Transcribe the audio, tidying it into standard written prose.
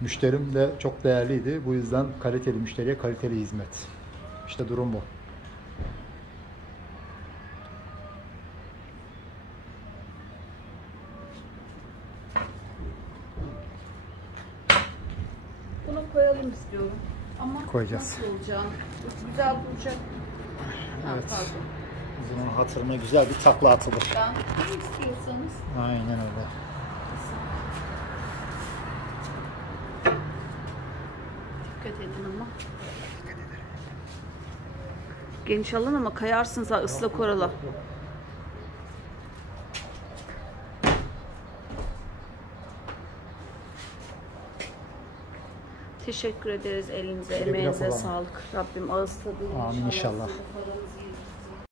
Müşterim de çok değerliydi. Bu yüzden kaliteli müşteriye kaliteli hizmet. İşte durum bu. Bunu koyalım istiyorum. Ama koyacağız. nasıl olacak? Güzel duracak. Evet. Pardon. O zaman hatırıma güzel bir takla atılır. Ben ne istiyorsanız. Aynen öyle. Dikkat edin ama. Geniş alın ama kayarsınız ha, ıslak oralar. Teşekkür ederiz. Elinize, güle emeğinize kullanın. sağlık. Rabbim ağız tadıyla Amin inşallah. paranızı